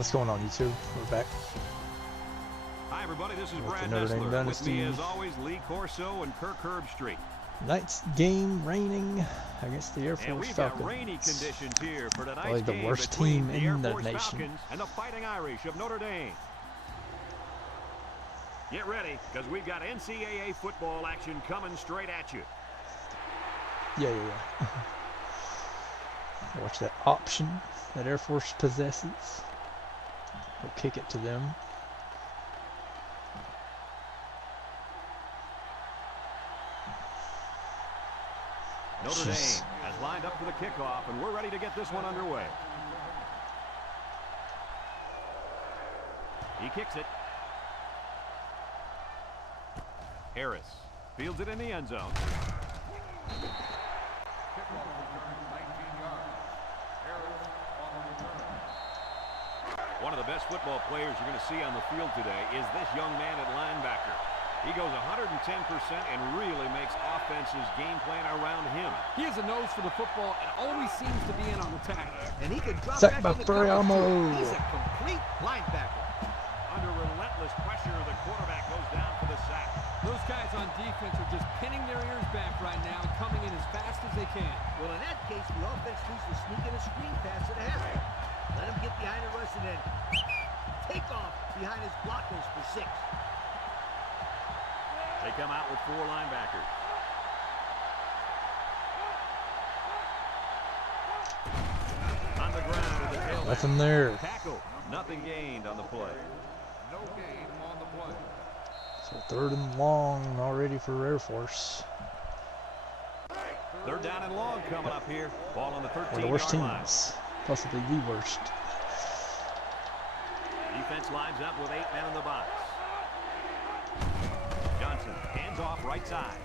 What's going on, YouTube? We're back. Hi, everybody. This is With Brad the Notre Dame Nessler. Dynasty. With me, as always, Lee Corso and Kirk Herbstreit. Night's game raining against the Air Force And we've Falcons. got rainy conditions here for tonight's Probably the game worst between team the Air in the Force nation. Falcons and the Fighting Irish of Notre Dame. Get ready, because we've got NCAA football action coming straight at you. Yeah. Watch that option that Air Force possesses. We'll kick it to them. Notre Dame has lined up for the kickoff, and we're ready to get this one underway. He kicks it. Harris fields it in the end zone. One of the best football players you're going to see on the field today is this young man at linebacker. He goes 110% and really makes offenses game plan around him. He has a nose for the football and always seems to be in on attack. And he can drop Sack back by in the coverage. Furiamo. He's a complete linebacker. Under relentless pressure, the quarterback goes down for the sack. Those guys on defense are just pinning their ears back right now and coming in as fast as they can. Well, in that case, the offense needs to sneak in a screen pass at half. Let him get behind the rush and then take off behind his blockers for 6. They come out with 4 linebackers. On the ground at the tailback. Nothing there. Tackle. Nothing gained on the play. No gain on the play. So 3rd and long already for Air Force. 3rd down and long coming up here. Ball on the 13-yard line. One of the worst teams. Possibly the worst. Defense lines up with 8 men in the box. Johnson hands off right side.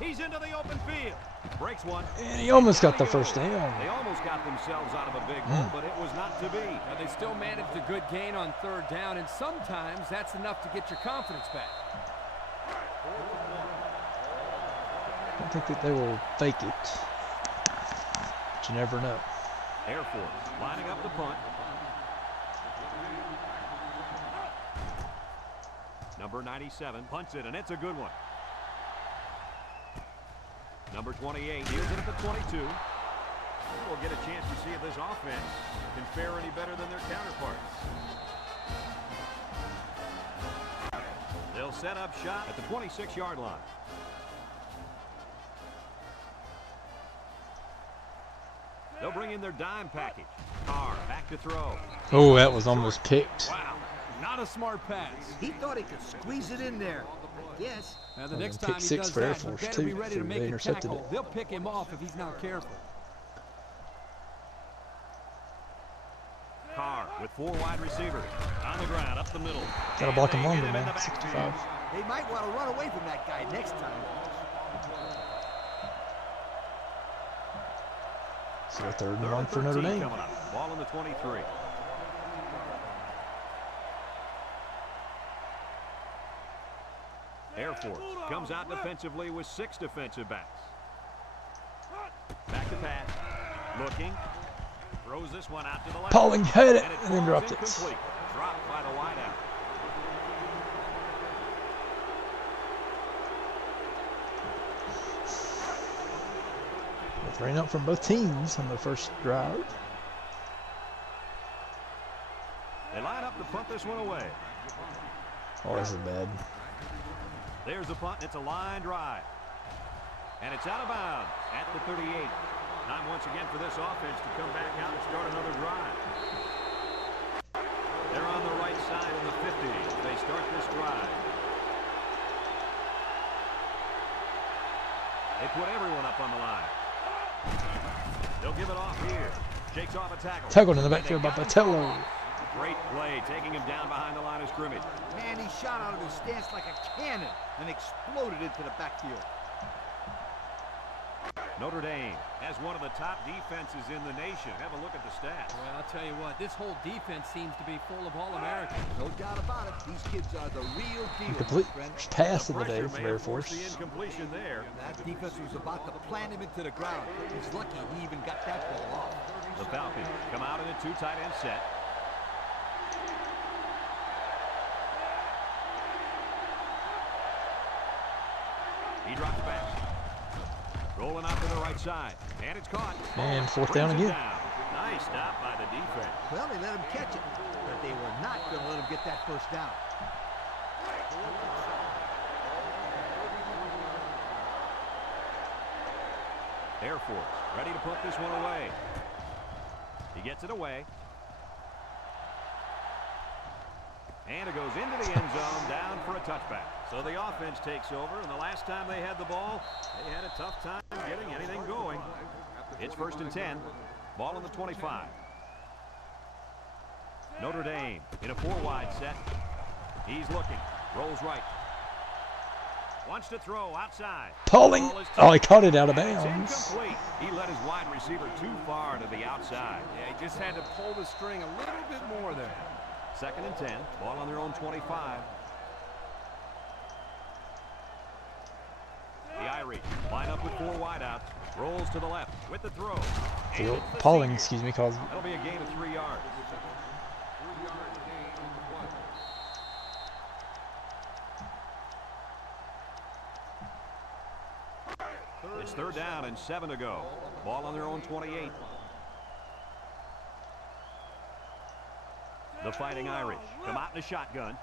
He's into the open field. Breaks one. And he almost got the first down. They almost got themselves out of a big hole, but it was not to be. Now, they still managed a good gain on 3rd down, and sometimes that's enough to get your confidence back. I don't think that they will fake it. But you never know. Air Force lining up the punt. Number 97 punts it, and it's a good one. Number 28 hears it at the 22. We'll get a chance to see if this offense can fare any better than their counterparts. They'll set up shop at the 26-yard line. They'll bring in their dime package. Carr back to throw. Oh, that was almost picked. Wow. Not a smart pass. He thought he could squeeze it in there. I guess. Now, the And next then time pick he 6 does for Air that, he Force, better too, be ready to after make they a intercepted tackle. it. They'll pick him off if he's not careful. Carr with 4 wide receivers. On the ground, up the middle. Gotta block him And they longer, hit in man. the 65. backfield. They might want to run away from that guy next time. So 3rd and 3rd long and for Notre 13 Dame. coming up. Ball on the 23. Air Force comes out defensively with 6 defensive backs. Back to pass. Looking. Throws this one out to the left. Pauling had it And and then dropped it. incomplete. Dropped by the wideout. With rain out from both teams on the first drive. They line up to punt this one away. Oh, this is bad. There's the punt. It's a line drive. And it's out of bounds at the 38. Time once again for this offense to come back out and start another drive. They're on the right side of the 50 as they start this drive. They put everyone up on the line. They'll give it off here. Shakes off a tackle. Tackled in the backfield by Patello. Great play, taking him down behind the line of scrimmage. Man, he shot out of his stance like a cannon and exploded into the backfield. Notre Dame has one of the top defenses in the nation. Have a look at the stats. Well, I'll tell you what, this whole defense seems to be full of All-Americans. No doubt about it. These kids are the real deal. Complete friend. pass of the day Pressure for may Air have forced Force. the incompletion there. That defense was about to plant him into the ground. He's lucky he even got that ball off. The Falcons come out in a 2 tight end set. He drops back. Rolling out to the right side. And it's caught. And fourth down again. Nice stop by the defense. Well, they let him catch it, but they were not going to let him get that first down. Air Force ready to put this one away. He gets it away. And it goes into the end zone, down for a touchback. So the offense takes over, and the last time they had the ball, they had a tough time getting anything going. It's 1st and 10. Ball on the 25. Notre Dame in a 4-wide set. He's looking. Rolls right. Wants to throw outside. Pauling. Oh, he caught it out of bounds. Incomplete. He let his wide receiver too far to the outside. Yeah, he just had to pull the string a little bit more there. 2nd and 10. Ball on their own 25. The Irish line up with 4 wideouts. Rolls to the left with the throw. Pauling, excuse me, calls. That'll be a gain of 3 yards. It's 3rd down and 7 to go. Ball on their own 28. The Fighting Irish come out in a shotgun.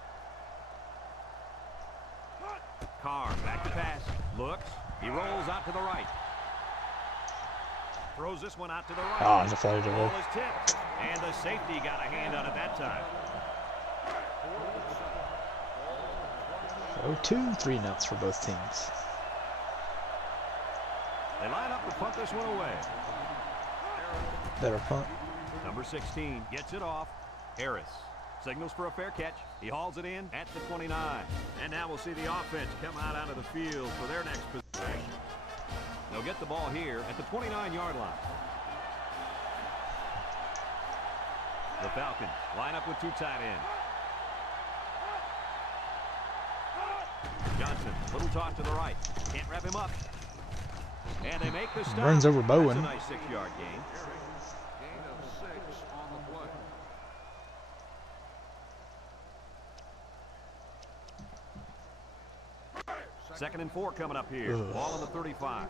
Carr back to pass. Looks. He rolls out to the right. Throws this one out to the right. Ah, it's a flag to Ball roll. is tipped. And the safety got a hand on it that time. 0-2, 3 and outs for both teams. They line up to punt this one away. Better punt. Number 16 gets it off. Harris signals for a fair catch. He hauls it in at the 29. And now we'll see the offense come out onto the field for their next possession. They'll get the ball here at the 29-yard line. The Falcons line up with 2 tight ends. Johnson, little toss to the right. Can't wrap him up. And they make the stop. Runs over Bowen. That's a nice 6-yard gain. Gain of 6 on the play. 2nd and 4 coming up here. Ugh. Ball on the 35.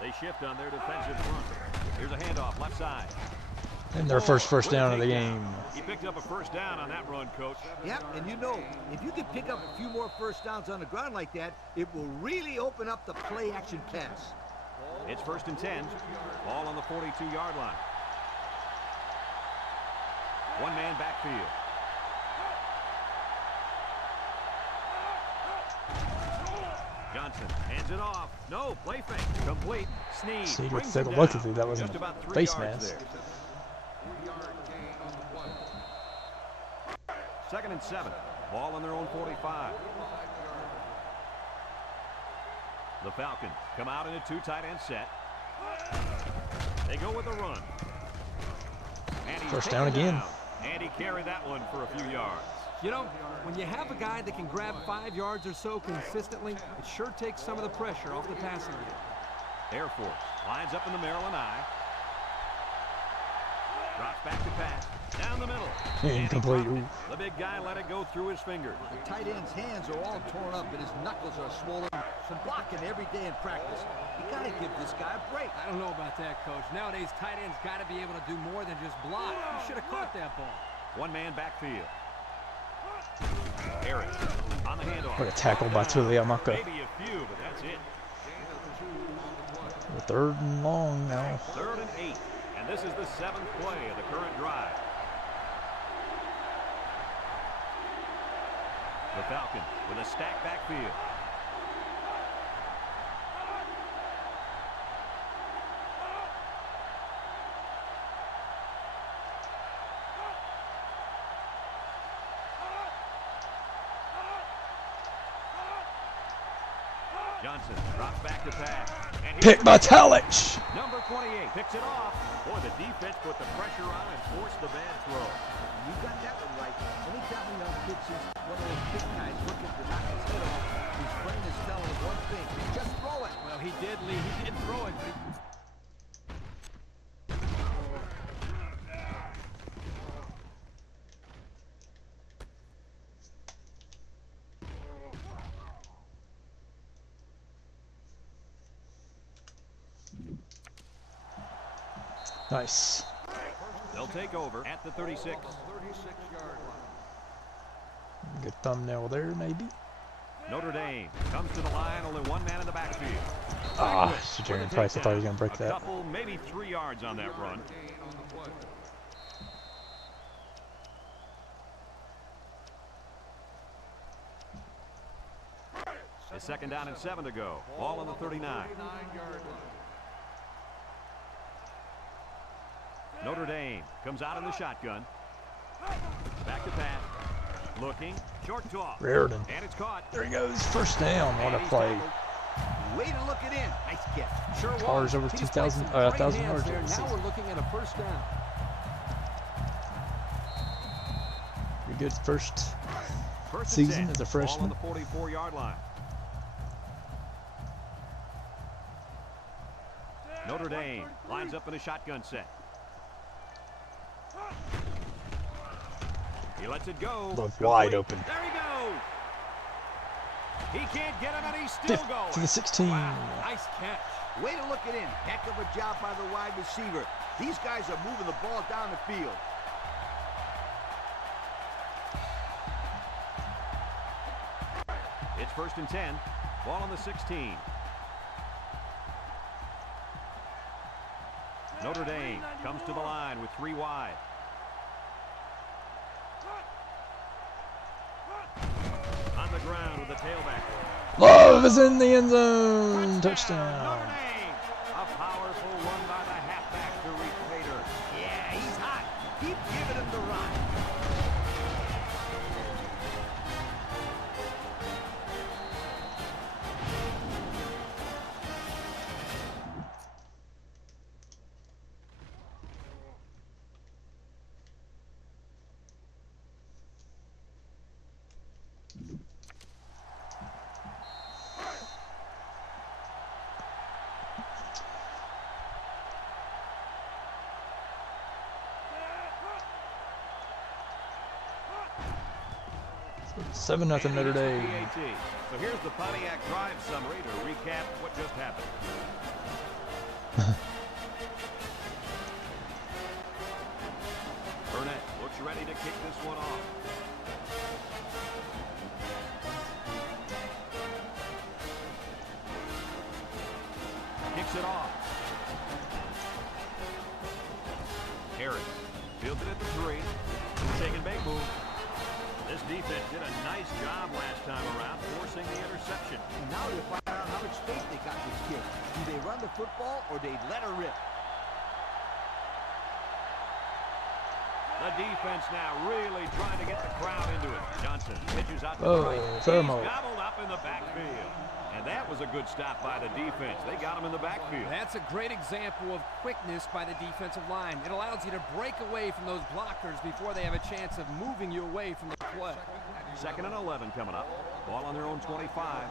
They shift on their defensive front. Here's a handoff left side. And their first down of the game. He picked up a 1st down on that run, Coach. Yep, and you know, if you can pick up a few more 1st downs on the ground like that, it will really open up the play-action pass. It's 1st and 10. Ball on the 42-yard line. 1-man backfield. Johnson hands it off. No, play fake. Complete. Sneed. See, brings take him a look down. at it. That wasn't Just a about 3 face yards mask. there. 2nd and 7. Ball on their own 45. The Falcons come out in a 2 tight end set. They go with a run. And he's 1st down taken again. down. And he carried that one for a few yards. You know, when you have a guy that can grab 5 yards or so consistently, it sure takes some of the pressure off the passing game. Air Force lines up in the Maryland I. Drops back to pass. Down the middle. Incomplete. Ooh. The big guy let it go through his fingers. The tight end's hands are all torn up and his knuckles are swollen from blocking every day in practice. You got to give this guy a break. I don't know about that, Coach. Nowadays, tight ends got to be able to do more than just block. You should have caught that ball. 1-man backfield. Harris on the handoff. What a tackle by Tuliamaka. Maybe a few, but that's it. 3rd and long now. 3rd and 8. And this is the 7th play of the current drive. The Falcons with a stacked backfield. Johnson drops back to pass. And Picked by Talich. Number 28 picks it off. Boy, the defense put the pressure on and forced the bad throw. You got that one right. Anytime a young kid sees one of those big guys looking to knock his head off, his brain is telling him one thing: just throw it. Well, he did, Lee. He did throw it, but he... Nice. They'll take over at the 36. Good thumbnail there, maybe. Notre Dame comes to the line, only one man in the backfield. Ah, Jerry Price, I thought he was going to break A that. couple, maybe 3 yards on that run. It's 2nd down and 7 to go. Ball on the 39. Notre Dame comes out in the shotgun. Back to pass. Looking. Short toss. Raritan. And it's caught. There he goes. 1st down. What a play. Way to look it in. Nice catch. Sure was. Cars over He 2,000, displayed some great 1,000 hands yards there. this Now season. we're looking at a 1st down. Pretty good first 1st and season 10. as a Ball on freshman. the 44-yard line. Notre Dame lines up in a shotgun set. He lets it go. Look wide open. There he goes. He can't get him, and he's still going. To the 16. Nice catch. Way to look it in. Heck of a job by the wide receiver. These guys are moving the ball down the field. It's 1st and 10. Ball on the 16. Notre Dame comes to the line with 3 wide. On the ground with the tailback. Love is in the end zone. Touchdown. Notre Dame. A powerful run by the halfback to reach Vader. Yeah, he's hot. Keep giving him the run. Seven nothing Notre Dame. PAT. So here's the Pontiac drive summary to recap what just happened. Burnett looks ready to kick this one off. Kicks it off. Harris fields it at the 3. Shake and bake move. This defense did a nice job last time around, forcing the interception. Now they find out how much faith they got in this kid. Do they run the football or they let her rip? The defense now really trying to get the crowd into it. Johnson pitches out to Oh, Price. He's thermal. gobbled up in the backfield. And that was a good stop by the defense. They got him in the backfield. That's a great example of quickness by the defensive line. It allows you to break away from those blockers before they have a chance of moving you away from the play. 2nd and 11 coming up. Ball on their own 25.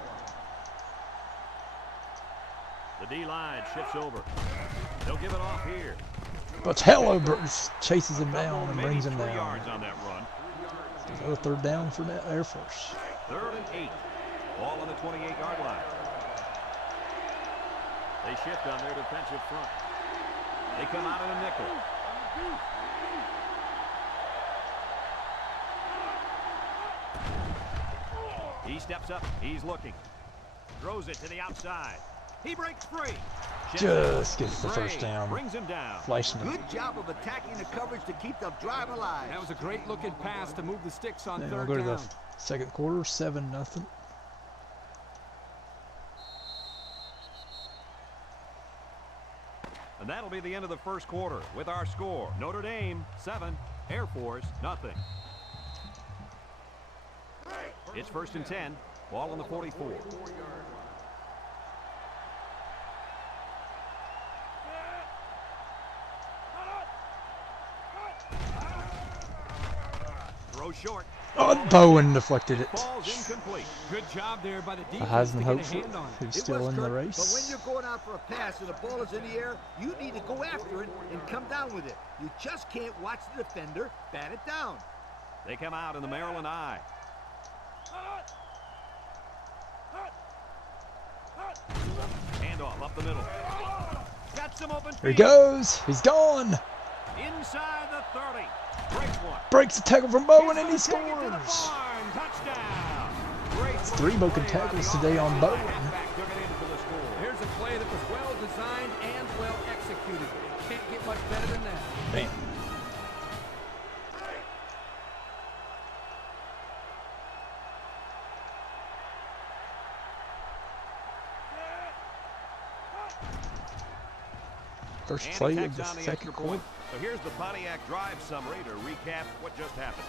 The D-line shifts over. They'll give it off here. But Hello chases him down and Maybe brings him 3 down. yards on that run. Another 3rd down for that Air Force. 3rd and 8. Ball on the 28-yard line. They shift on their defensive front. They come out in a nickel. He steps up. He's looking. Throws it to the outside. He breaks free. Just gets the 1st down. Brings him down. Flashing him. Good job of attacking the coverage to keep the drive alive. That was a great looking pass to move the sticks on And we'll 3rd go to down. the 2nd quarter, 7-0. And that'll be the end of the 1st quarter with our score. Notre Dame 7, Air Force nothing. It's 1st and 10. Ball on the 44. Throw short. Oh, Bowen deflected it. Ball's incomplete. Good job there by the A defense Heisman to get a hopeful, hand on it. who's It still was in the Kurt, race. But when you're going out for a pass and the ball is in the air, you need to go after it and come down with it. You just can't watch the defender bat it down. They come out in the Maryland I. Handoff up the middle. Got Gets him open. Here he goes. He's gone. Inside the 30. Breaks one. Breaks the tackle from Bowen, and he He's gonna take it to the scores. barn. Touchdown. Great It's 3 broken tackles today on Bowen. halfback took it in for the score. Here's a play that was well designed and well executed. Can't get much better than that. Bam. First And play he of tacks the on second extra quarter. point. So here's the Pontiac drive summary to recap what just happened.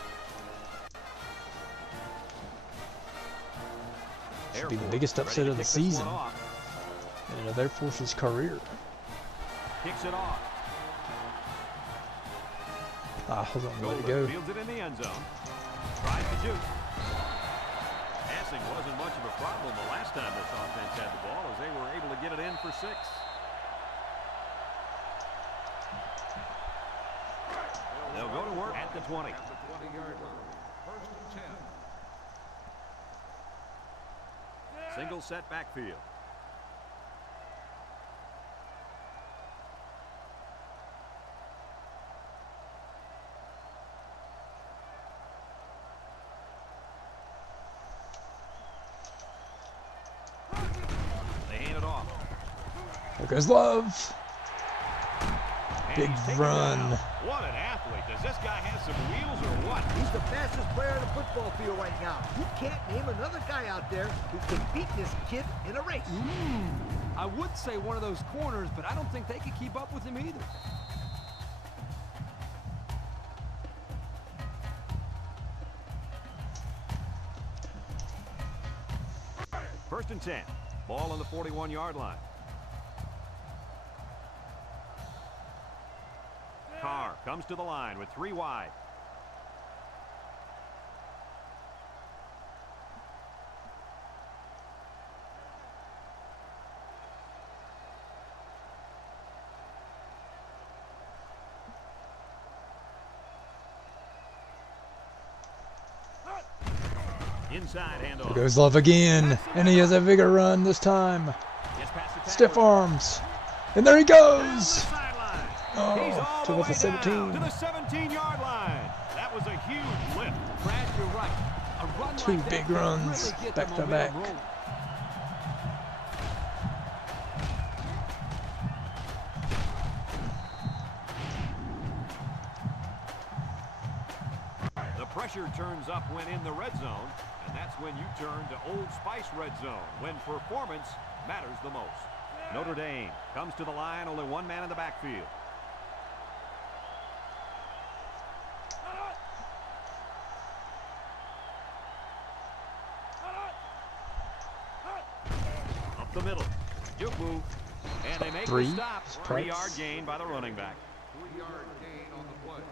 Should be the Air biggest Force upset ready of to the kick this season one off. in Air Force's career. Kicks it off. Hold on, way to Golden go. fields it in the end zone. Tries to juke. Passing wasn't much of a problem the last time this offense had the ball, as they were able to get it in for 6. They'll go to work at the 20. Single set backfield. They hand it off. There goes Love. And Big he's taken run. down. What an athlete. Does this guy have some wheels or what? He's the fastest player on the football field right now. You can't name another guy out there who can beat this kid in a race. I would say one of those corners, but I don't think they could keep up with him either. First and 10. Ball on the 41-yard line. Carr comes to the line with 3 wide. Inside handoff. There goes Love again, and he has a bigger run this time. Gets past the Stiff tackler. arms, and there he Down the goes. sideline. Oh, He's all to the the way 17. down to the 17-yard line. That was a huge lift. Brad, you're right. A run 2 like that big can runs, really get back the to momentum back. rolling. The pressure turns up when in the red zone, and that's when you turn to Old Spice red zone, when performance matters the most. Notre Dame comes to the line, only 1 man in the backfield. Up the middle. Juke move. And they make 3. the stop. It's Price. 3-yard gain by the running back. 3-yard gain on the play.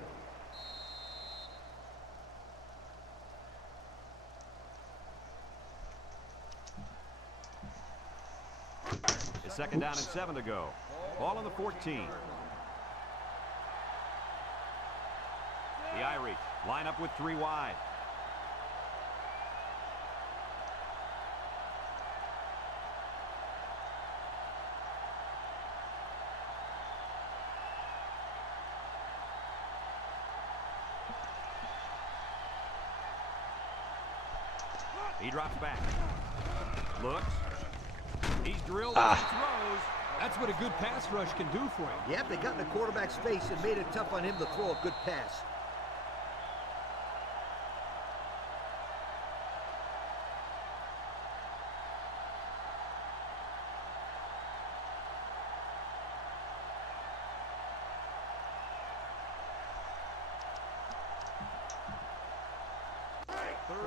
It's second down and 7 to go. Ball on the 14. The Irish line up with 3 wide. He drops back. Looks. He's drilled and throws. That's what a good pass rush can do for him. Yep, they got in the quarterback's face and made it tough on him to throw a good pass.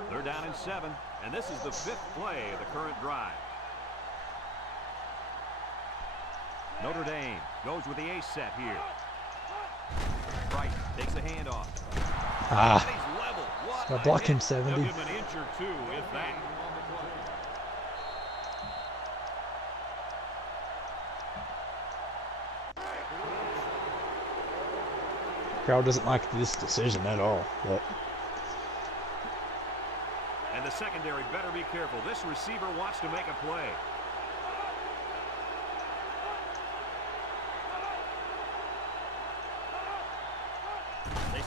They're down in 7, and this is the 5th play of the current drive. Notre Dame goes with the ace set here. Price takes a handoff. And he's level. What Gotta a block hit. him 70. They'll give him an inch or 2, if that. Crowd doesn't like this decision at all. But And the secondary better be careful. This receiver wants to make a play.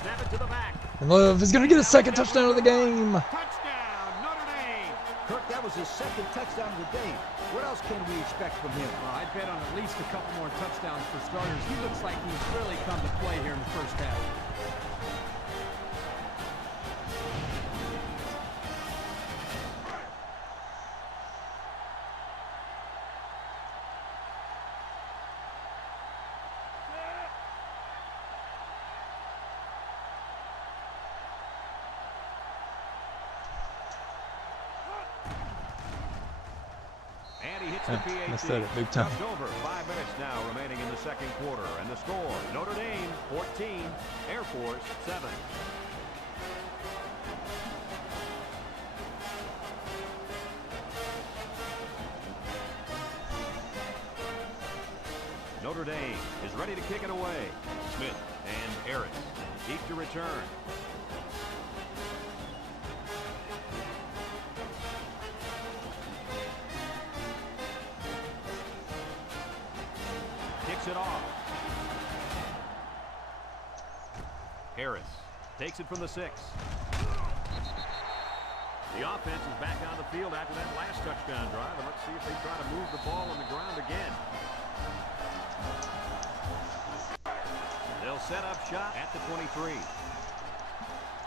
snap it to the back. And Love is going to get a second touchdown of the game. Touchdown, Notre Dame. Kirk, that was his second touchdown of the day. What else can we expect from him? Well, I'd bet on at least a couple more touchdowns for starters. He looks like he's really come to play here in the first half. Missed that at big time. Just over 5 minutes now remaining in the second quarter, and the score: Notre Dame 14, Air Force 7. Notre Dame is ready to kick it away. Smith and Harris deep to return. It off. Harris takes it from the 6. The offense is back on the field after that last touchdown drive, and let's see if they try to move the ball on the ground again. They'll set up shot at the 23.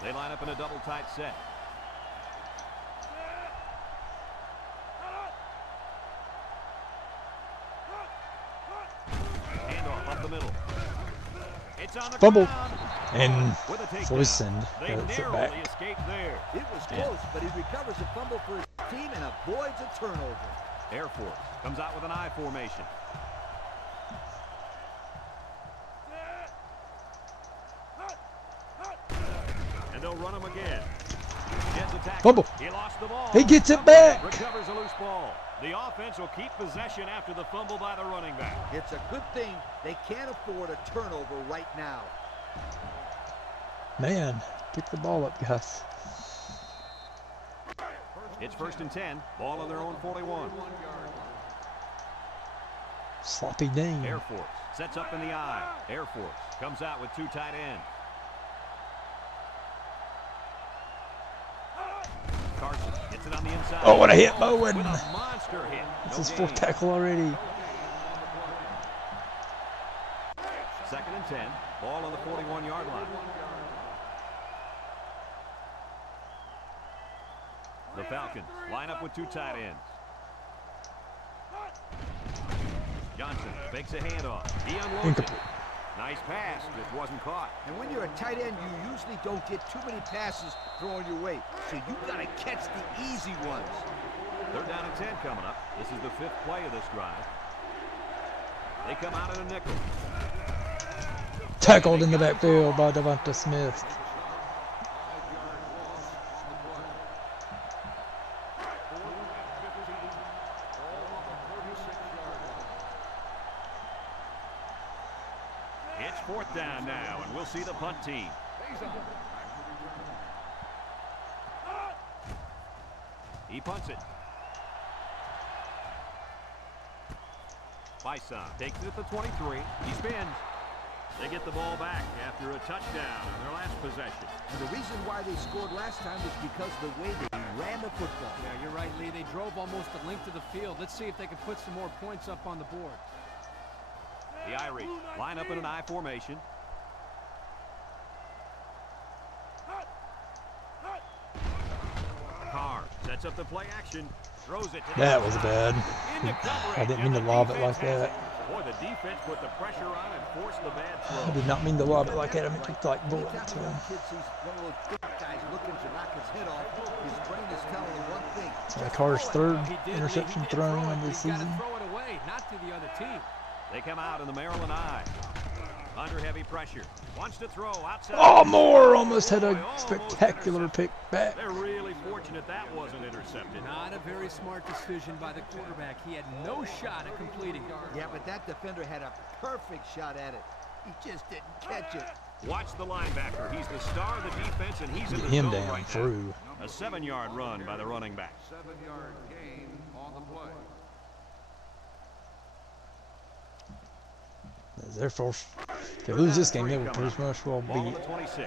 They line up in a double tight set. The middle. It's on the Fumble. ground. And With a takedown. Foyson They gets it narrowly back. escaped there. It was close, but he recovers a fumble for his team and avoids a turnover. Air Force comes out with an I formation. And they'll run him again. Gets attacked. Fumble. He lost the ball. He gets it back. Recovers a loose ball. The offense will keep possession after the fumble by the running back. It's a good thing they can't afford a turnover right now. Man, pick the ball up, guys. It's 1st and 10. Ball on their own 41. Sloppy Dane. Air Force sets up in the I. Air Force comes out with 2 tight ends. Carson gets it on the inside. Oh, what a hit, Bowen. With a monster hit. That's No his gain. 4th tackle already. 2nd and 10. Ball on the 41-yard line. The Falcons line up with 2 tight ends. Johnson fakes a handoff. He unloads it. Incomplete. Nice pass. Just wasn't caught. And when you're a tight end, you usually don't get too many passes thrown your way. So you got to catch the easy ones. 3rd down and 10 coming up. This is the 5th play of this drive. They come out in a nickel. Tackled in the backfield by Devonta Smith. It's 4th down now, and we'll see the punt team. He punts it. Bison takes it at the 23. He spins. They get the ball back after a touchdown on their last possession. And the reason why they scored last time was because of the way they ran the football. Yeah, you're right, Lee. They drove almost a length of the field. Let's see if they can put some more points up on the board. The Irish line up in an I formation. Carr sets up the play action. Throws it to That the was outside. bad. Into coverage, I didn't and mean to the lob it defense like has that. it. Boy, the defense put the pressure on and forced the bad I throw. did not mean to lob it like that. I meant to like bullet Anytime to a young him. kid sees one of those big guys looking to knock his head off, his brain is telling him one thing. So Carr's 3rd He did, interception Lee. He did thrown throw it, of but the he's got season. to throw it away, not to the other team. They come out in the Maryland I. Under heavy pressure. Wants to throw outside. Oh, Moore almost had a spectacular pick back. They're really fortunate that wasn't intercepted. Not a very smart decision by the quarterback. He had no shot at completing. Yeah, but that defender had a perfect shot at it. He just didn't catch it. Watch the linebacker. He's the star of the defense, and he's in Get the him zone down right through. now. A 7-yard run by the running back. 7-yard gain on the play. Their If they lose this game, they will pretty much will be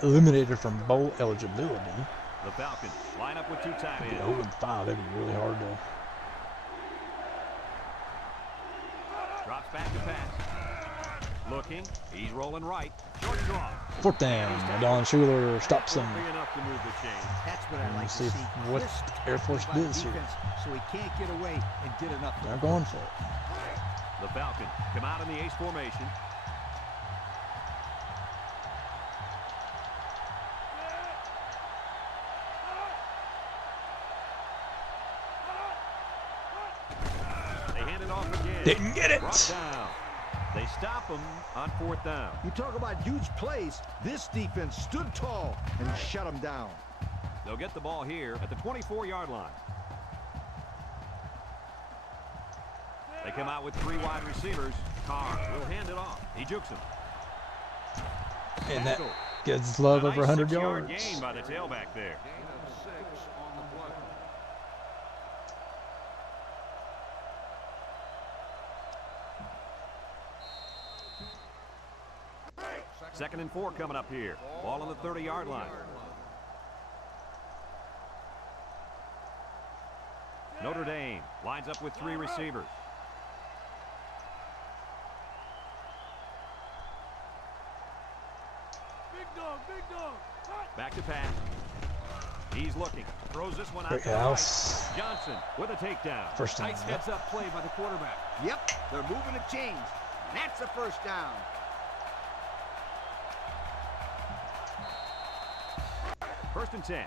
eliminated from bowl eligibility. The Falcons line up with 2 tight ends. 0-5, that'd be really hard to. Drops back to pass. Looking, he's rolling right. Short draw. 4th down. Don Schuler stops him. Be enough to move the chains. That's what I like to See see. what This Air Force by the does here. defense, so he can't get away and get enough. They're going for it. The Falcons come out in the ace formation. They hand it off again. Didn't get it. Brought down. They stop him on 4th down. You talk about huge plays. This defense stood tall and shut them down. They'll get the ball here at the 24-yard line. They come out with 3 wide receivers. Carr will hand it off. He jukes him. And that gets Love over 100 6-yard yards. gain by the tailback there. Gain of 6 on the play. 2nd and 4 coming up here. Ball on the 30-yard line. Notre Dame lines up with 3 receivers. Back to pass. He's looking. Throws this one out. Great house. Johnson with a takedown. 1st down. Nice heads-up play by the quarterback. Yep, they're moving the chains. That's a 1st down. First and 10.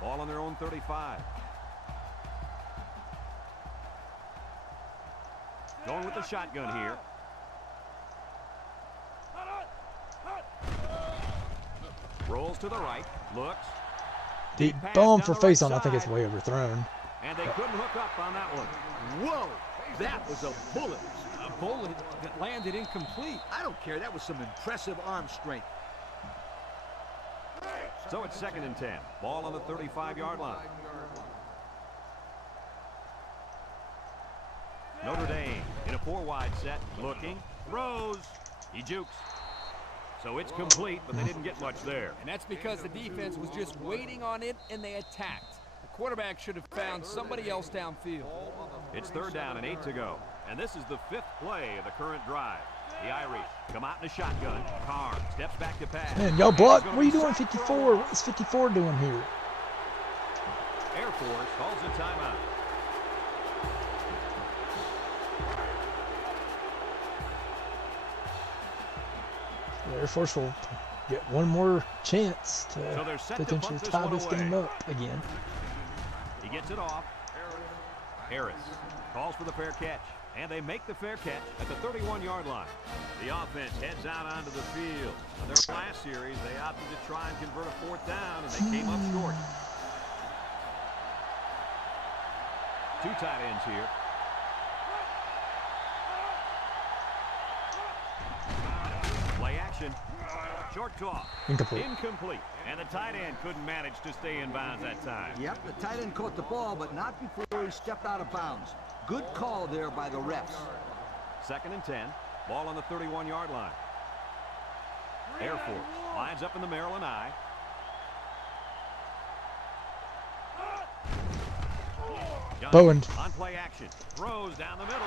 Ball on their own 35. Going with the shotgun here. Rolls to the right. Looks. Deep Pass bomb down for the face right on. I think it's side. way overthrown. And they couldn't hook up on that one. Whoa, that was a bullet. A bullet that landed incomplete. I don't care. That was some impressive arm strength. So it's 2nd and 10. Ball on the 35-yard line. Notre Dame in a 4-wide set. Looking. Throws. He jukes. So it's complete, but they didn't get much there. And that's because the defense was just waiting on it and they attacked. The quarterback should have found somebody else downfield. It's 3rd down and 8 to go. And this is the 5th play of the current drive. The Irish come out in a shotgun. Carr steps back to pass. Man, y'all block. What are you doing, 54? What's 54 doing here? Air Force calls a timeout. The Air Force will get one more chance So to they're set to potentially punt this tie one this away. game up again. He gets it off. Harris calls for the fair catch. And they make the fair catch at the 31-yard line. The offense heads out onto the field. On their last series, they opted to try and convert a 4th down, and they came up short. 2 tight ends here. Play action. Short toss. Incomplete. And the tight end couldn't manage to stay in bounds that time. Yep, the tight end caught the ball, but not before he stepped out of bounds. Good call there by the refs. 2nd and 10. Ball on the 31-yard line. Air Force lines up in the Maryland I. Bowen. On play action. Throws down the middle.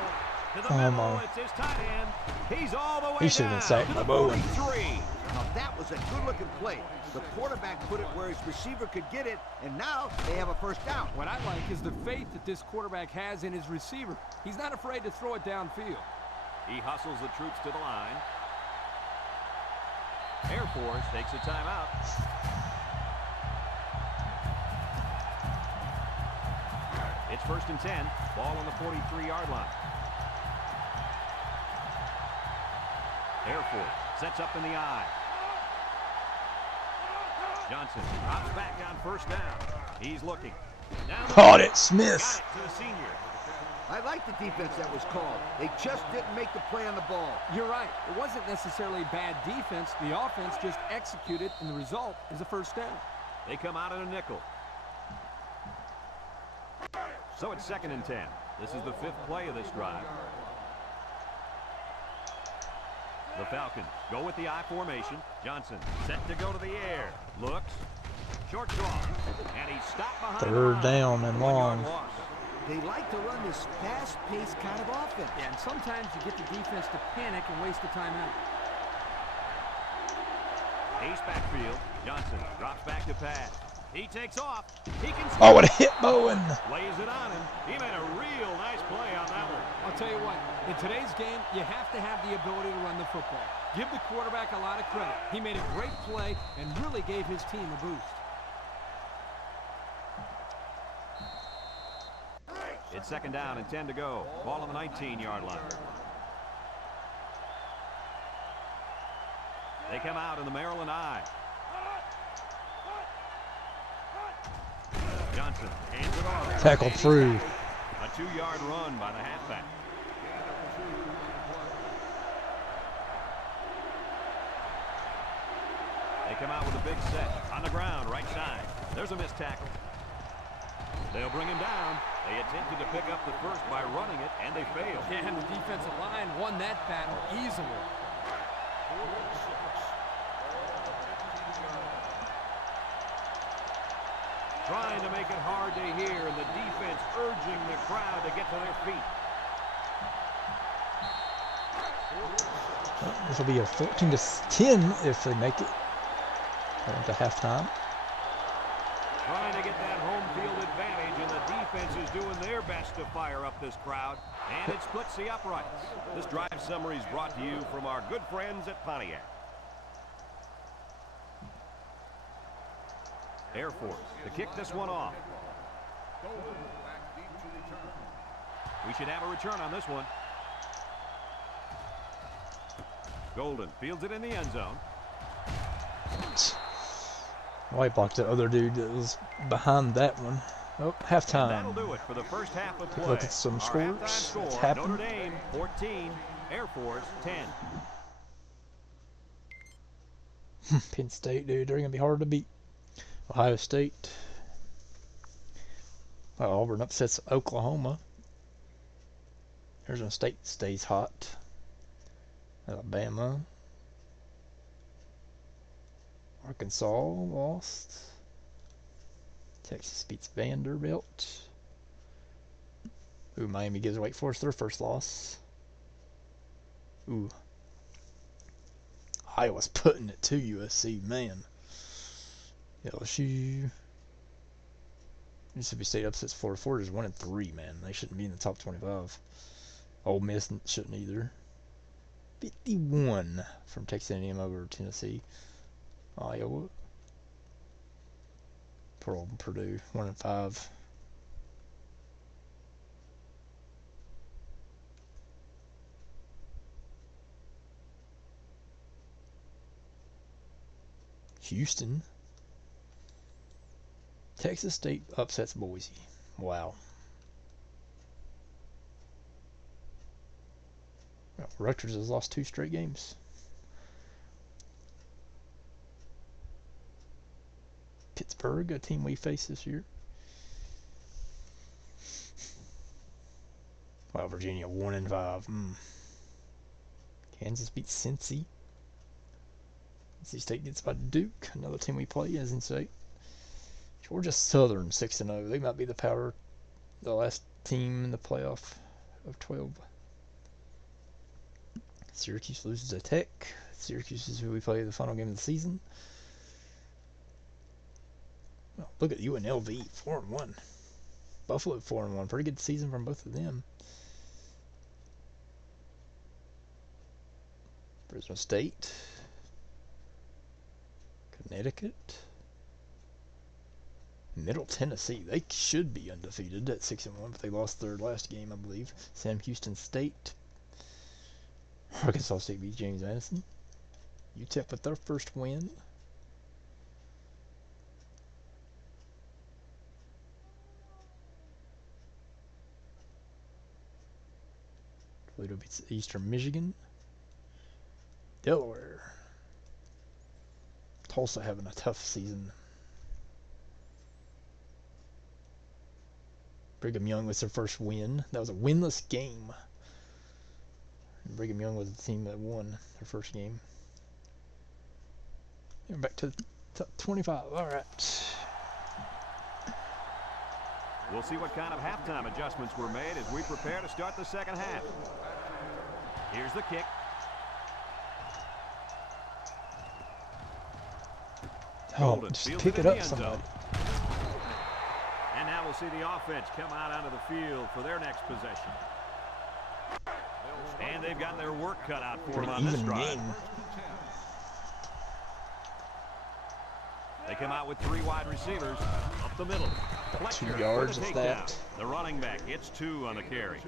To the middle. It's his tight end. He's all the way He should have been sacked down by to the Bowen. 43. Now that was a good-looking play. The quarterback put it where his receiver could get it, and now they have a 1st down. What I like is the faith that this quarterback has in his receiver. He's not afraid to throw it downfield. He hustles the troops to the line. Air Force takes a timeout. It's 1st and 10. Ball on the 43-yard line. Air Force sets up in the I. Johnson drops back on 1st down. He's looking. Caught it, Smith. Got it to the senior. I like the defense that was called. They just didn't make the play on the ball. You're right. It wasn't necessarily bad defense. The offense just executed, and the result is a 1st down. They come out in a nickel. So it's 2nd and 10. This is the 5th play of this drive. The Falcons go with the I formation. Johnson set to go to the air. Looks. Short draw. And he's stopped behind. Third down and long. They like to run this fast-paced kind of offense. Yeah, and sometimes you get the defense to panic and waste the timeout. Ace backfield. Johnson drops back to pass. He takes off. He can. Oh, what a hit, Bowen! Lays it on him. He made a real nice play on that one. I'll tell you what, in today's game, you have to have the ability to run the football. Give the quarterback a lot of credit. He made a great play and really gave his team a boost. It's second down and 10 to go. Ball on the 19-yard line. They come out in the Maryland I. Johnson hands it off. Tackled through. A 2-yard run by the halfback. They come out with a big set on the ground, right side. There's a missed tackle. They'll bring him down. They attempted to pick up the first by running it, and they failed. Yeah, and the defensive line won that battle easily. Trying to make it hard to hear, and the defense urging the crowd to get to their feet. Well, this will be a 14-10 if they make it. Going to halftime. Trying to get that home field advantage, and the defense is doing their best to fire up this crowd, and it splits the uprights. This drive summary is brought to you from our good friends at Pontiac. Air Force to kick this one off. We should have a return on this one. Golden fields it in the end zone. White blocked the other dude that was behind that one. Oh, halftime. That'll do it for the first half of play. Look at some Our scores. halftime What's score, happened? Notre Dame 14, Air Force 10. Penn State, dude, they're gonna be hard to beat. Ohio State. Well, Auburn upsets Oklahoma. Arizona State stays hot. Alabama. Arkansas lost. Texas beats Vanderbilt. Ooh, Miami gives Wake Forest their first loss. Ooh. Iowa's putting it to USC, man. LSU. Mississippi State upsets Florida. Florida's 1-3, man. They shouldn't be in the top 25. Ole Miss shouldn't either. 51 from Texas A&M over Tennessee. Iowa. Poor old Purdue, 1-5. Houston. Texas State upsets Boise. Wow. Well, Rutgers has lost 2 straight games. Pittsburgh, a team we face this year. Wow, Virginia 1-5. Kansas beats Cincy. NC State gets by Duke, another team we play as NC State. Georgia Southern 6-0. They might be the last team in the playoff of 12. Syracuse loses to Tech. Syracuse is who we play the final game of the season. Well, look at UNLV, 4-1. Buffalo 4-1. Pretty good season from both of them. Fresno State. Connecticut. Middle Tennessee. They should be undefeated at 6-1, but they lost their last game, I believe. Sam Houston State. Arkansas State beats James Madison. UTEP with their first win. Toledo beats Eastern Michigan. Delaware. Tulsa having a tough season. Brigham Young was their first win. That was a winless game. Brigham Young was the team that won their first game. We're back to the top 25. All right. We'll see what kind of halftime adjustments were made as we prepare to start the second half. Here's the kick. Oh, just pick it up, somebody. And now we'll see the offense come out onto the field for their next possession. And they've got their work cut out for them on this drive. Game. They come out with 3 wide receivers up the middle. About 2 yards of that. The running back gets 2 on the carry.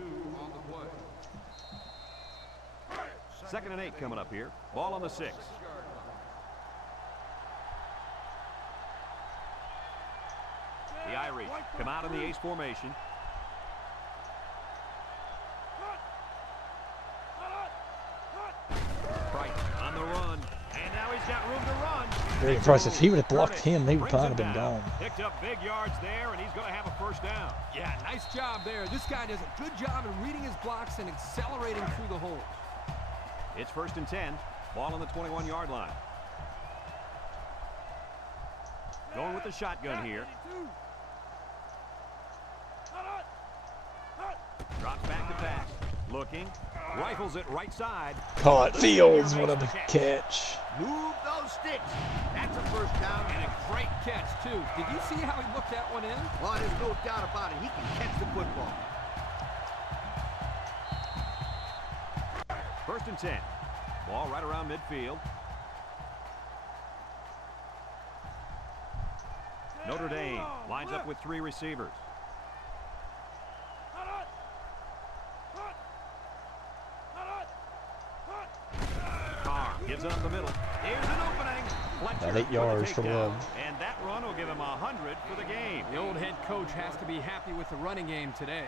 2nd and 8 coming up here. Ball on the 6. The Irish come out in the ace formation. Price on the run. And now he's got room to run. Very impressive. If he would have blocked him, they would probably have been gone. Picked up big yards there, and he's going to have a first down. Yeah, nice job there. This guy does a good job in reading his blocks and accelerating through the holes. It's 1st and 10. Ball on the 21-yard line. Going with the shotgun here. Drops back to pass. Looking. Rifles it right side. Caught. Fields. What a catch. Move those sticks. That's a first down. And a great catch, too. Did you see how he looked that one in? Well, there's no doubt about it. He can catch the football. 1st and 10. Ball right around midfield. Notre Dame lines up with 3 receivers. Carr gives it up the middle. Here's an opening. About 8 yards for Love. And that run will give him 100 for the game. The old head coach has to be happy with the running game today.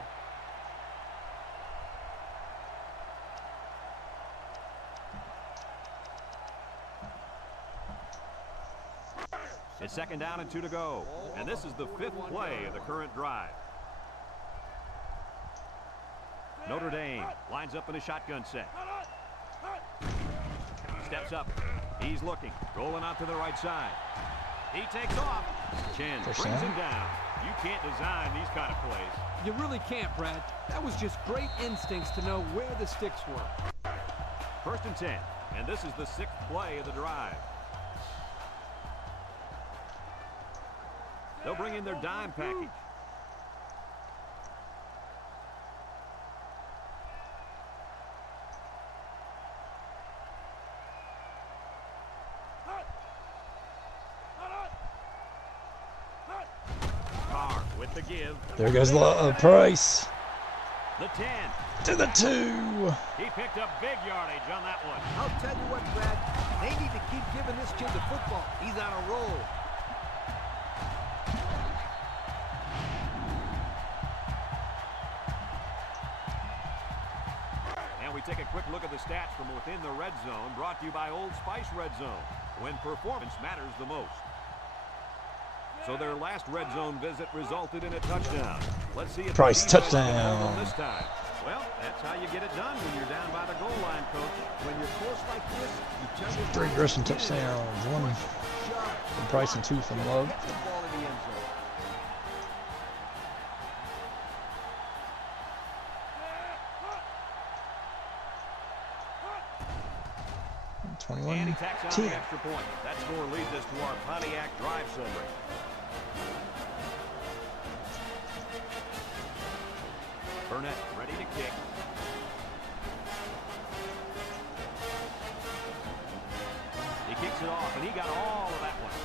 It's 2nd down and 2 to go. And this is the 5th play of the current drive. Notre Dame lines up in a shotgun set. Steps up. He's looking. Rolling out to the right side. He takes off. Chen brings him down. You can't design these kind of plays. You really can't, Brad. That was just great instincts to know where the sticks were. 1st and 10. And this is the 6th play of the drive. They'll bring in their dime package. Carr with the give. There goes Price. The 10. To the 2. He picked up big yardage on that one. I'll tell you what, Brad. They need to keep giving this kid the football. He's on a roll. And we take a quick look at the stats from within the red zone, brought to you by Old Spice Red Zone, when performance matters the most. So their last red zone visit resulted in a touchdown. Let's see if Price touchdown this time. Well, that's how you get it done when you're down by the goal line, coach. When you're close like this, you tell your 3 rushing touchdowns. 1 from Price and 2 from Love. Get the ball in the end zone. 21. And he tacks on the extra point. That score leads us to our Pontiac drive summary. Burnett ready to kick. He kicks it off, and he got all of that one.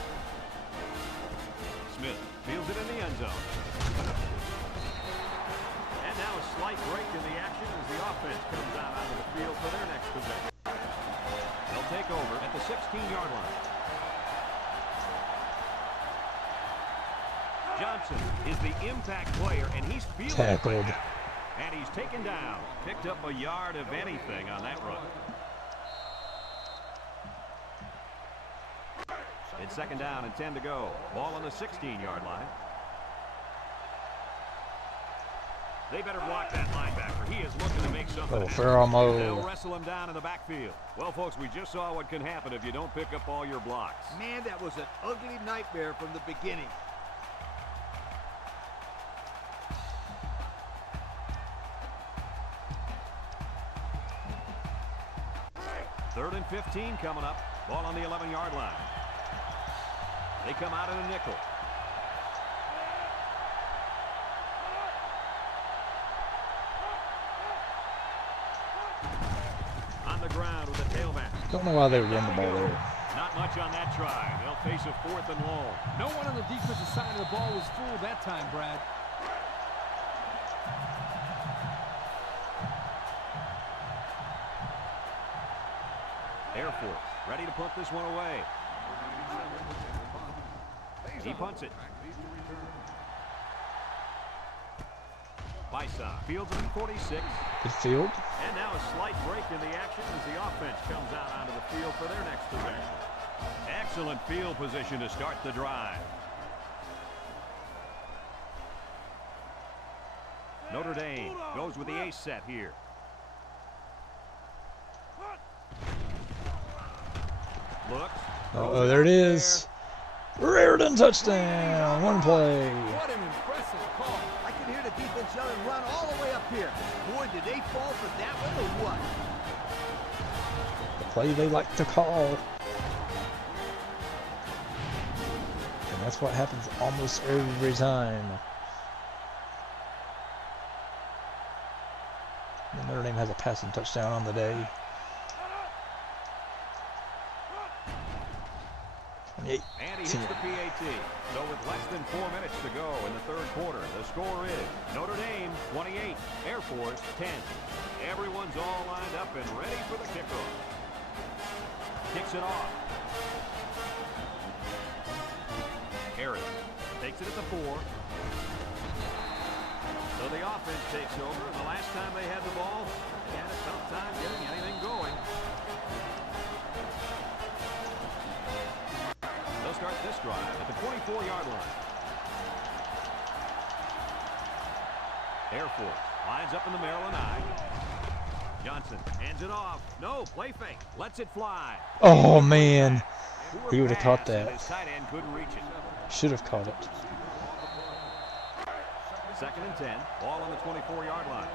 Smith fields it in the end zone. And now a slight break in the action as the offense comes out onto the field for their next possession. They'll take over at the 16-yard line. Johnson is the impact player, and he's fielded. Tackled. And he's taken down. Picked up a yard of anything on that run. It's 2nd down and 10 to go. Ball on the 16-yard line. They better block that linebacker. He is looking to make something happen. Ferramo. They'll wrestle him down in the backfield. Well, folks, we just saw what can happen if you don't pick up all your blocks. Man, that was an ugly nightmare from the beginning. Third and 15 coming up. Ball on the 11-yard line. They come out in a nickel. On the ground with the tailback. Don't know why they would run the ball there. Not much on that try. They'll face a 4th and long. No one on the defensive side of the ball was fooled that time, Brad. Air Force ready to punt this one away. He punts it. Bison fields it at 46. Good field. And now a slight break in the action as the offense comes out onto the field for their next possession. Excellent field position to start the drive. Notre Dame goes with the ace set here. Looks. Oh, there it is. Reardon touchdown. One play. What an impressive call. I can hear the defense yelling, run all the way up here. Boy, did they fall for that one or what? The play they like to call. And that's what happens almost every time. And Notre Dame has a passing touchdown on the day. 28. And he hits the PAT. So with less than 4 minutes to go in the third quarter, the score is Notre Dame 28, Air Force 10. Everyone's all lined up and ready for the kickoff. Kicks it off. Harris takes it at the 4. So the offense takes over. And the last time they had the ball, they had a tough time getting anything going. They'll start this drive at the 24-yard line. Air Force lines up in the Maryland I. Johnson hands it off. No, play fake. Lets it fly. Oh, man. He would have caught that. His tight end couldn't reach it. Should have caught it. 2nd and 10. Ball on the 24-yard line.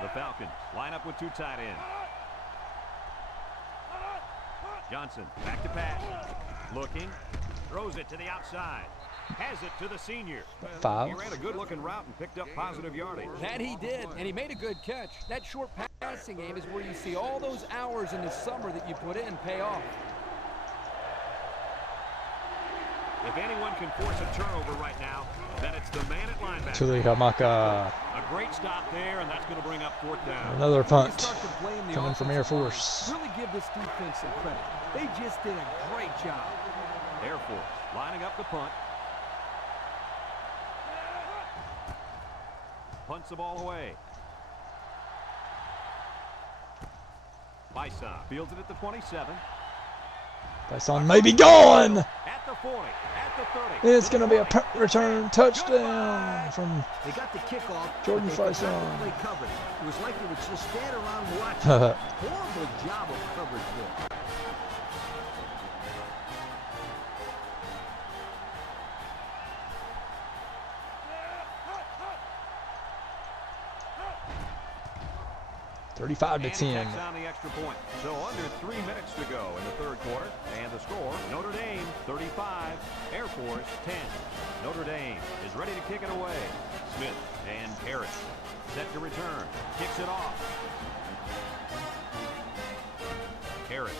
The Falcons line up with 2 tight ends. Johnson back to pass. Looking. Throws it to the outside. Has it to the senior. 5. He ran a good-looking route and picked up positive yardage. That he did, and he made a good catch. That short passing game is where you see all those hours in the summer that you put in pay off. If anyone can force a turnover right now, then it's the man at linebacker. Tuli Hamaka. A great stop there, and that's going to bring up 4th down. Another punt You start to blame the coming from Air Force. Really give this defense some credit. They just did a great job. Air Force lining up the punt. Punts the ball away. Bison fields it at the 27. Bison may be gone. At the 40, at the 30. It's going to be a punt return touchdown from They got the kickoff. Jordan but they Faison. forgot to play coverage. It was like they would just stand around watching. Horrible job of coverage there. $35 to And he 10. tacks on the extra point. So under 3 minutes to go in the third quarter. And the score, Notre Dame 35, Air Force 10. Notre Dame is ready to kick it away. Smith and Harris set to return. Kicks it off. Harris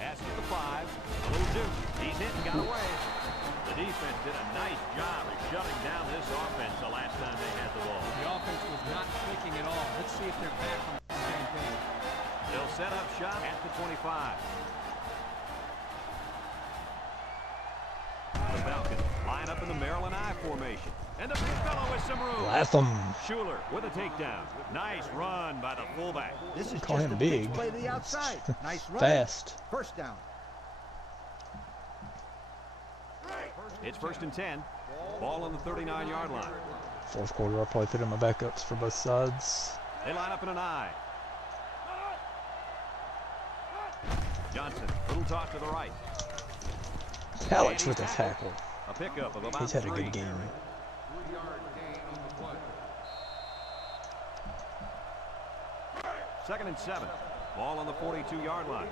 has it at the 5. A little juke. He's hit and got away. The defense did a nice job of shutting down this offense the last time they had the ball. The offense was not clicking at all. Let's see if they're back on the same page. They'll set up shop at the 25. The Falcons line up in the Maryland I formation. And the big fellow with some room. Latham. Schuler with a takedown. Nice run by the fullback. This is Call just him a big. play to the outside. Nice run. Fast. First down. It's 1st and 10. Ball on the 39-yard line. Fourth quarter, I'll probably put in my backups for both sides. They line up in an I. Johnson, little toss to the right. Halleck with a tackle. A pickup of about He's had a 3. good game. 3-yard gain on the play. 2nd and 7. Ball on the 42-yard line.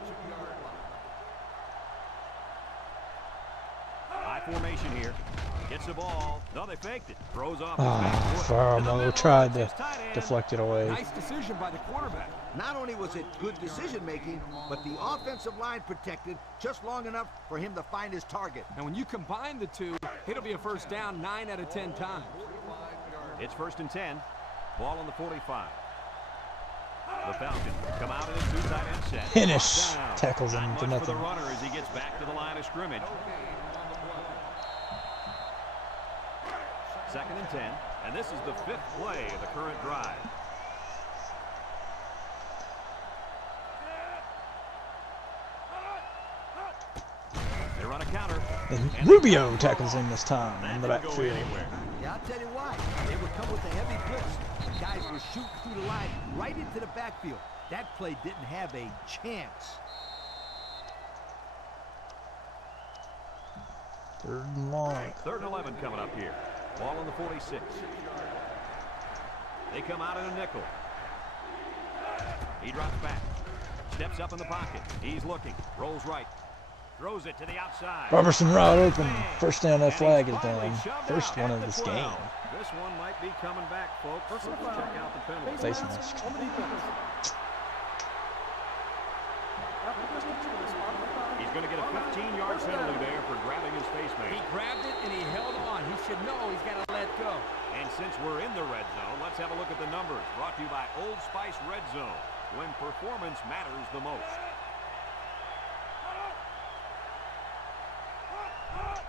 High formation here. Gets the ball. No, they faked it. Throws off. Farmo tried to deflect it away. Nice decision by the quarterback. Not only was it good decision-making, but the offensive line protected just long enough for him to find his target. And when you combine the two, it'll be a first down 9 out of 10 times. It's 1st and 10. Ball on the 45. The Falcons come out in a 2 tight end set. Finish. Tackles him for Not much for the nothing. runner as he gets back to the line of scrimmage. 2nd and 10. And this is the 5th play of the current drive. They run a counter. And Rubio tackles him this time in the backfield. Yeah, I'll tell you why. They would come with a heavy blitz. The guys were shooting through the line right into the backfield. That play didn't have a chance. 3rd and long. 3rd and 11 coming up here. Ball on the 46. They come out in a nickel. He drops back. Steps up in the pocket. He's looking. Rolls right. Throws it to the outside. Robertson wide open. First down, that flag is down. First one of this game. This one might be coming back, folks. Let's check out the penalty. Face mask. He's going to get a 15-yard penalty there for grabbing his face mask. He grabbed it and he held on. He should know he's got to let go. And since we're in the red zone, let's have a look at the numbers. Brought to you by Old Spice Red Zone, when performance matters the most.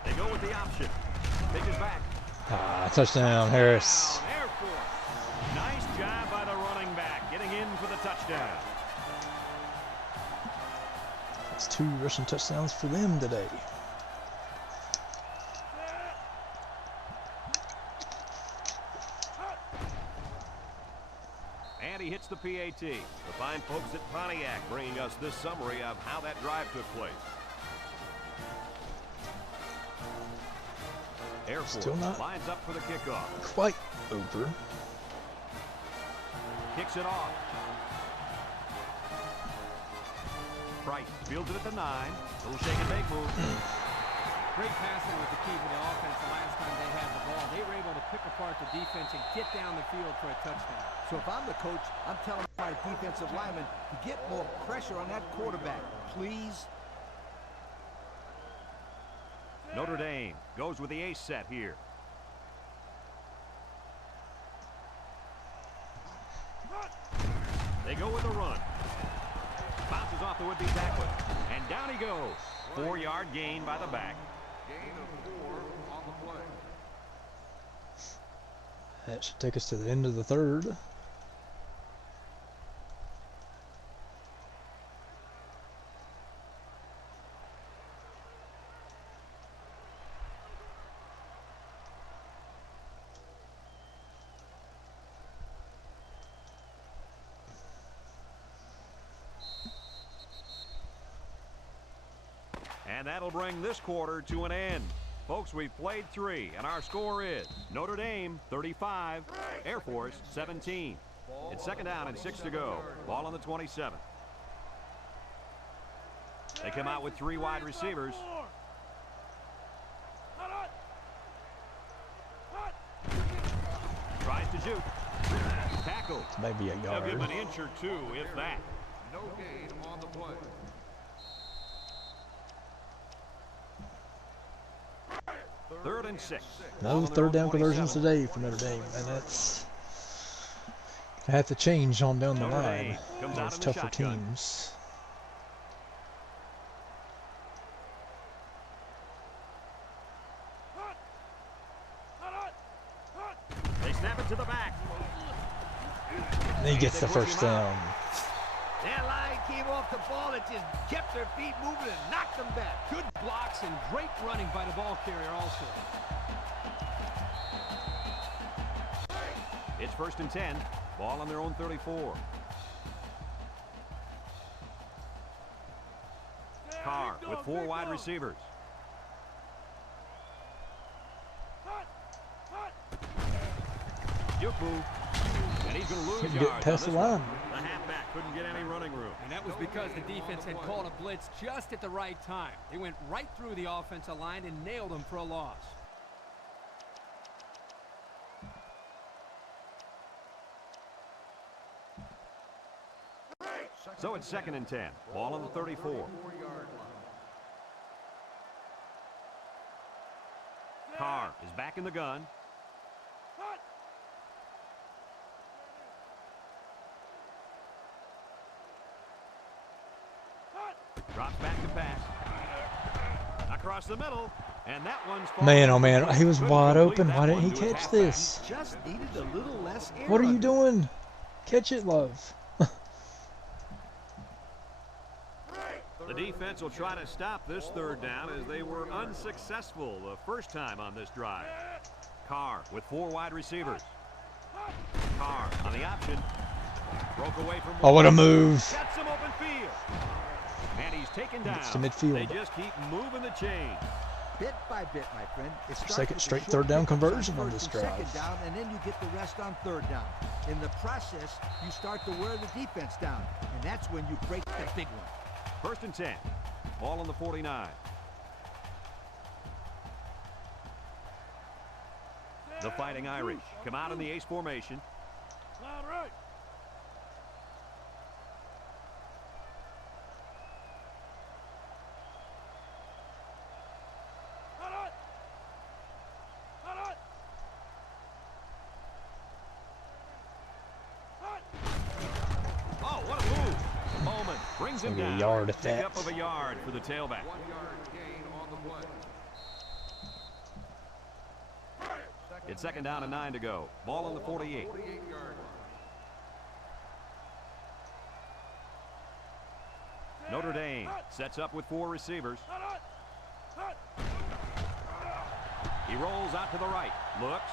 They go with the option. Pitches back. Touchdown, Harris. Air Force. Nice job by the running back, getting in for the touchdown. That's 2 rushing touchdowns for them today. And he hits the PAT. The fine folks at Pontiac bringing us this summary of how that drive took place. Air Force Still not lines up for the kickoff. quite over. Kicks it off. Price fields it at the 9. Little shake and bake move. Great passing was the key for the offense the last time they had the ball. They were able to pick apart the defense and get down the field for a touchdown. So if I'm the coach, I'm telling my defensive lineman to get more pressure on that quarterback, please. Notre Dame goes with the ace set here. They go with a run. Bounces off the would-be tackler. And down he goes. 4-yard gain by the back. Gain of 4 on the play. That should take us to the end of the 3rd. And that'll bring this quarter to an end. Folks, we've played 3, and our score is Notre Dame 35, Air Force 17. It's 2nd down and 6 to go. Ball on the 27. They come out with 3 wide receivers. Tries to shoot. Tackled. Maybe a They'll give him yard. an inch or 2, if that. No gain on the play. Third and 6. No 3rd down conversions today for Notre Dame, and that's gonna have to change on down the Notre line. Dame comes out Those in the tougher shotgun. teams. They snap it to the back. And he gets the first down. That line came off the ball. It just kept their feet moving and knocked them back. Good blocks and great running by the ball carrier also. It's 1st and 10. Ball on their own 34. Carr with 4 wide receivers. Yucky. And he's going to lose Couldn't yards get past the on this line. one. The halfback couldn't get any running room. And that was because the defense had called a blitz just at the right time. They went right through the offensive line and nailed him for a loss. So it's 2nd and 10. Ball on the 34. 4-yard line. Carr is back in the gun. Drops back to pass. Across the middle. And that one's Man, oh man, he was wide open. Why didn't he catch this? Just needed a little less air. What are you under. doing? Catch it, love. The defense will try to stop this 3rd down as they were unsuccessful the first time on this drive. Carr with 4 wide receivers. Carr on the option. Broke away from Oh, what a move. Got some open field. And he's taken down. Gets to midfield. They just keep moving the chain. Bit by bit, my friend. It starts Second with a straight short 3rd down pickups conversion on first this and drive. Second down, and then you get the rest on 3rd down. In the process, you start to wear the defense down, and that's when you break the big one. 1st and 10. Ball on the 49. The Fighting Irish come out in the ace formation. Oh, what a move. Bowman brings him Maybe a down. yard at Pick that. up of a yard for the tailback. 1-yard gain on the play. It's 2nd down and 9 to go. Ball on the 48. 48-yard line. Notre Dame sets up with 4 receivers. He rolls out to the right. Looks.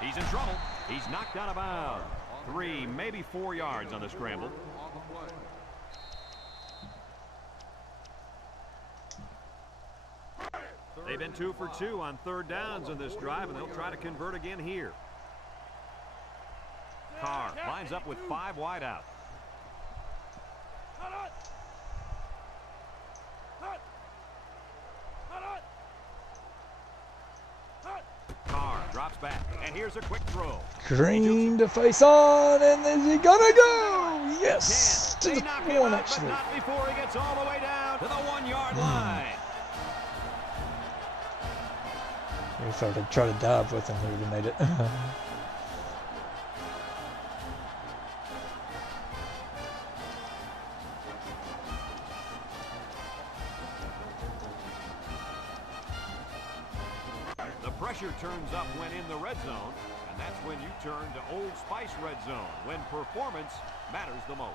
He's in trouble. He's knocked out of bounds. 3, maybe 4 yards on the scramble. On the play. They've been 2 for 2 on 3rd downs in this drive, and they'll try to convert again here. Carr lines up with 5 wideouts. Carr drops back, and here's a quick throw. Green to face on, and is he gonna go? Yes, to They the knock him 1 out, actually. but not before he gets all the way down to the 1-yard line. If I would try to dive with him, he would have made it. The pressure turns up when in the red zone, and that's when you turn to Old Spice red zone, when performance matters the most.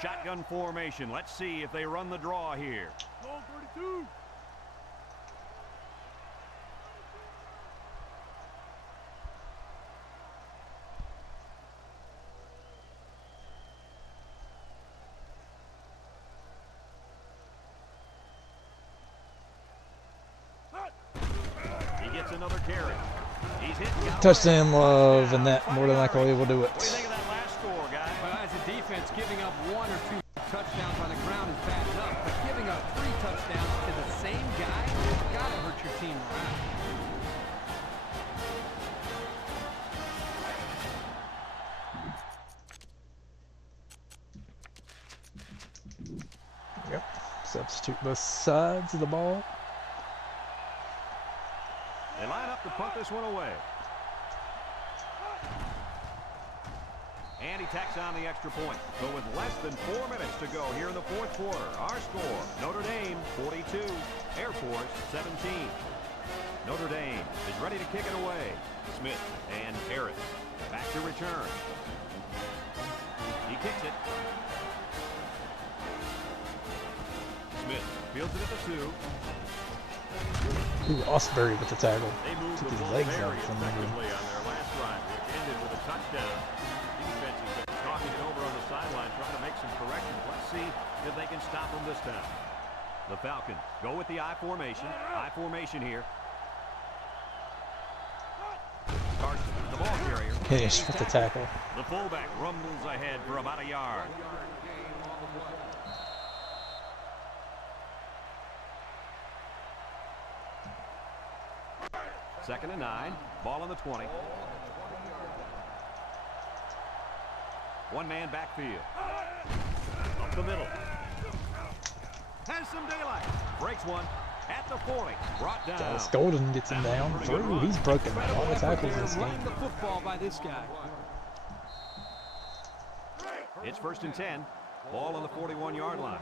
Shotgun formation. Let's see if they run the draw here. Long 32. He gets another carry. He's hit. and got Touchdown, away. Love, and that more than likely will do What do you it. think of that last score, guys? Well, as a defense, giving up 1 or 2 touchdowns on the ground is bad enough, but giving up 3 touchdowns to the same guy has got to hurt your team morale. Yep. Substitute both sides of the ball. They line up to punt this one away. And he tacks on the extra point. So with less than 4 minutes to go here in the 4th quarter, our score, Notre Dame 42, Air Force 17. Notre Dame is ready to kick it away. Smith and Harris back to return. He kicks it. Smith fields it at the 2. Ooh, Osbury with the tackle. They moved Took the his ball legs very out from under him. effectively on their last drive, which ended with a touchdown. Defense has been talking it over on the sideline, trying to make some corrections. Let's see if they can stop them this time. The Falcons go with the I formation. I formation here. Carson, the ball carrier. Finish with the tackle. The fullback rumbles ahead for about a yard. Second and 9. Ball on the 20. One man backfield. Up the middle. Has some daylight. Breaks one. At the 40. Brought down. Dallas Golden gets him down through. He's broken a lot of tackles in this game. Running the football by this guy. It's first and 10. Ball on the 41-yard line.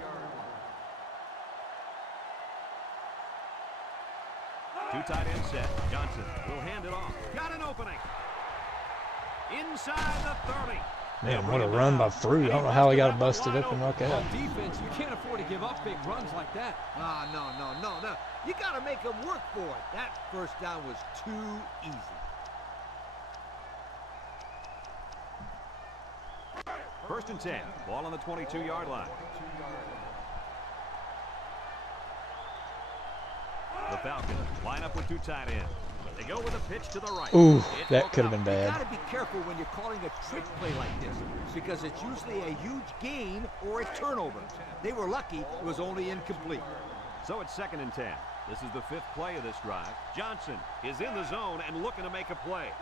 Two tight end set. Johnson will hand it off. Got an opening. Inside the 30. Man, what a run by Frew. I don't know how he got busted open like that. On defense, you can't afford to give up big runs like that. Ah, no. You got to make them work for it. That first down was too easy. First and 10. Ball on the 22-yard line. The Falcons line up with two tight ends. They go with a pitch to the right. Ooh, that could have been You bad. got to be careful when you're calling a trick play like this because it's usually a huge gain or a turnover. They were lucky it was only incomplete. So it's second and 10. This is the fifth play of this drive. Johnson is in the zone and looking to make a play.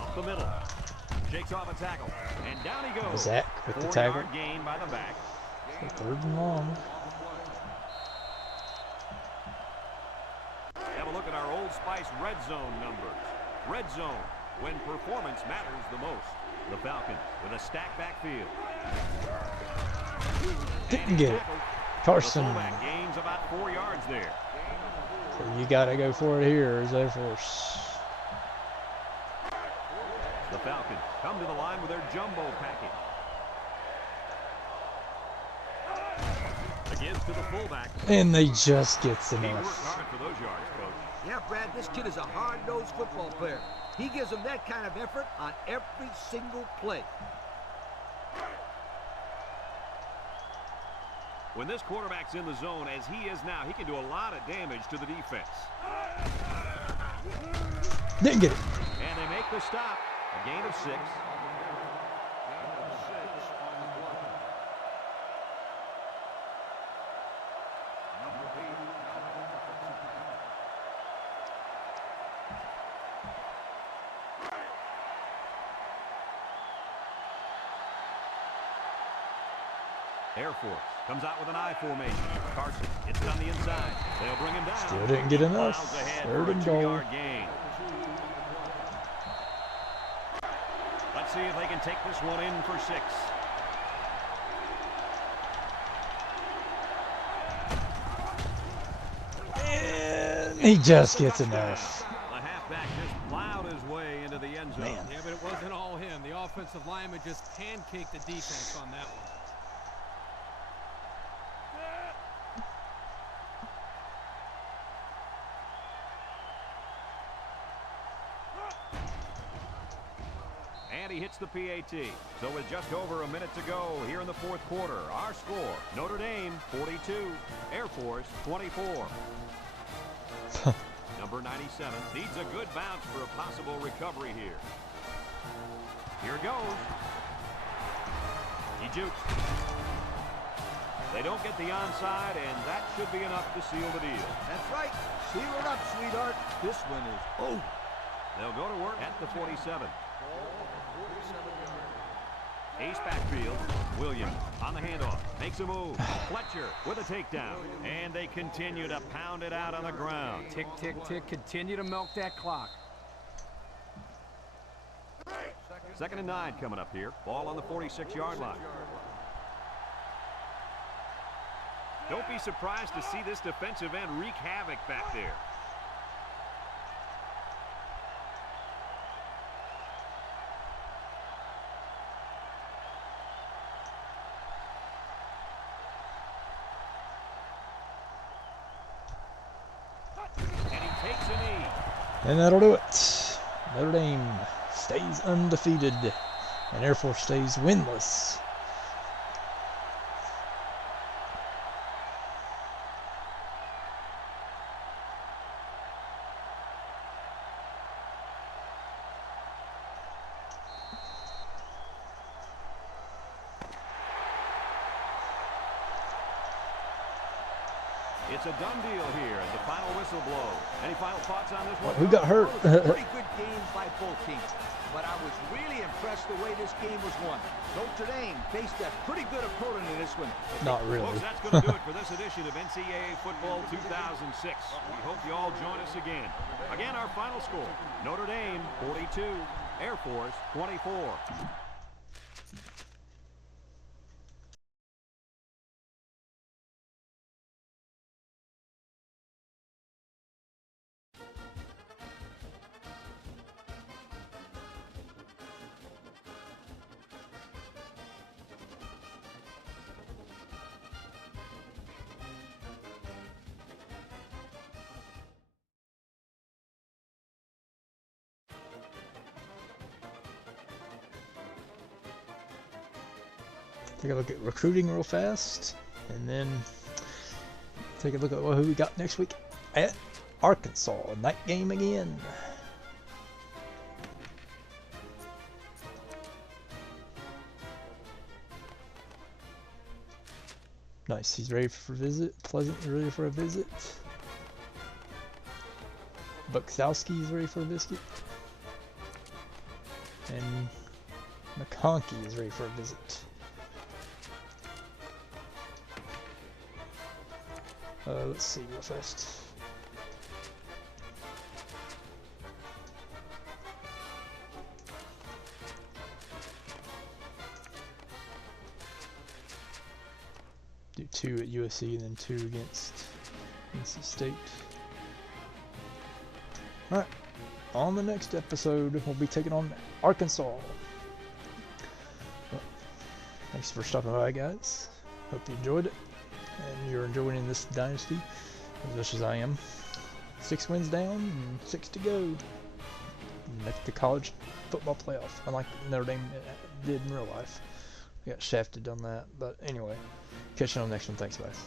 Up the middle. Shakes off a tackle. And down he goes. Zach with the tackle. 4-yard gain by the back. So third and long. Have a look at our Old Spice red zone numbers. Red zone, when performance matters the most. The Falcons with a stacked backfield. Didn't get it. Carson. The fullback gains about 4 yards there. So you got to go for it here as Air Force. The Falcons come to the line with their jumbo package. Again to the fullback. And they just gets He worked enough. hard for those yards, Coach. Yeah, Brad, this kid is a hard-nosed football player. He gives them that kind of effort on every single play. When this quarterback's in the zone, as he is now, he can do a lot of damage to the defense. Didn't get it. And they make the stop. A gain of 6. Air Force comes out with an I formation. Carson gets it on the inside. They'll bring him down. Still didn't get enough. Miles ahead Third for a and goal. 2-yard gain. Let's see if they can take this one in for 6. And he just gets enough. The halfback just plowed his way into the end zone. Man. Yeah, but it wasn't all him. The offensive lineman just pancaked the defense on that one. And he hits the PAT. So with just over a minute to go here in the fourth quarter, our score, Notre Dame 42, Air Force 24. Number 97 needs a good bounce for a possible recovery here. Here it goes. He jukes. They don't get the onside, and that should be enough to seal the deal. That's right. Seal it up, sweetheart. This one is over. They'll go to work at the 47. Ace backfield. Williams on the handoff. Makes a move. Fletcher with a takedown. And they continue to pound it out on the ground. Tick, tick, tick. Continue to milk that clock. Second and 9 coming up here. Ball on the 46-yard line. Don't be surprised to see this defensive end wreak havoc back there. And that'll do it. Notre Dame stays undefeated, and Air Force stays winless. It's a done deal here as the final whistle blows. Any final thoughts on this one? Who got hurt? Pretty good games by both teams, but I was really impressed the way this game was won. Notre Dame faced a pretty good opponent in this one. Not really. Folks, that's going to do it for this edition of NCAA Football 2006. We hope you all join us again. Again, our final score, Notre Dame 42, Air Force 24. Take a look at recruiting real fast, and then take a look at who we got next week at Arkansas. Night game again. Nice, he's ready for a visit. Pleasant ready for a visit. Buksowski is ready for a visit. And McConkey is ready for a visit. Let's see real fast. Do 2 at USC and then 2 against NC State. Alright, on the next episode, we'll be taking on Arkansas. Well, thanks for stopping by, guys. Hope you enjoyed it. And you're enjoying this dynasty as much as I am. 6 wins down and 6 to go. Make the college football playoff, unlike Notre Dame did in real life. We got shafted on that, but anyway, catch you on the next one. Thanks, guys.